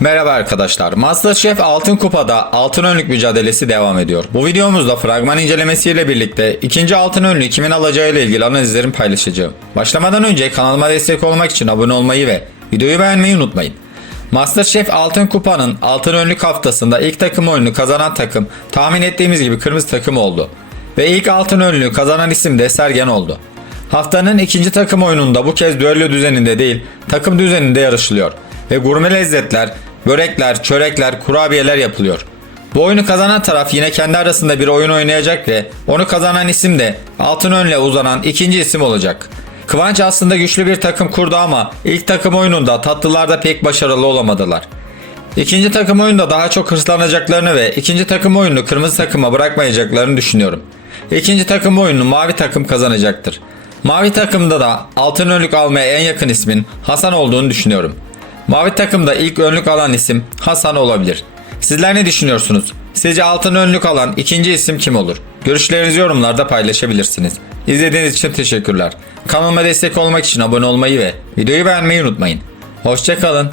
Merhaba arkadaşlar. Masterchef Altın Kupa'da altın önlük mücadelesi devam ediyor. Bu videomuzda fragman incelemesiyle birlikte ikinci altın önlüğü kimin alacağı ile ilgili analizlerimi paylaşacağım. Başlamadan önce kanalıma destek olmak için abone olmayı ve videoyu beğenmeyi unutmayın. Masterchef Altın Kupa'nın altın önlük haftasında ilk takım oyunu kazanan takım tahmin ettiğimiz gibi kırmızı takım oldu. Ve ilk altın önlüğü kazanan isim de Sergen oldu. Haftanın ikinci takım oyununda bu kez düello düzeninde değil takım düzeninde yarışılıyor. Ve gurme lezzetler, börekler, çörekler, kurabiyeler yapılıyor. Bu oyunu kazanan taraf yine kendi arasında bir oyun oynayacak ve onu kazanan isim de altın önle uzanan ikinci isim olacak. Kıvanç aslında güçlü bir takım kurdu ama ilk takım oyununda tatlılarda pek başarılı olamadılar. İkinci takım oyunda daha çok hırslanacaklarını ve ikinci takım oyununu kırmızı takıma bırakmayacaklarını düşünüyorum. İkinci takım oyununu mavi takım kazanacaktır. Mavi takımda da altın önlük almaya en yakın ismin Hasan olduğunu düşünüyorum. Mavi takımda ilk önlük alan isim Hasan olabilir. Sizler ne düşünüyorsunuz? Sizce altın önlük alan ikinci isim kim olur? Görüşlerinizi yorumlarda paylaşabilirsiniz. İzlediğiniz için teşekkürler. Kanalıma destek olmak için abone olmayı ve videoyu beğenmeyi unutmayın. Hoşçakalın.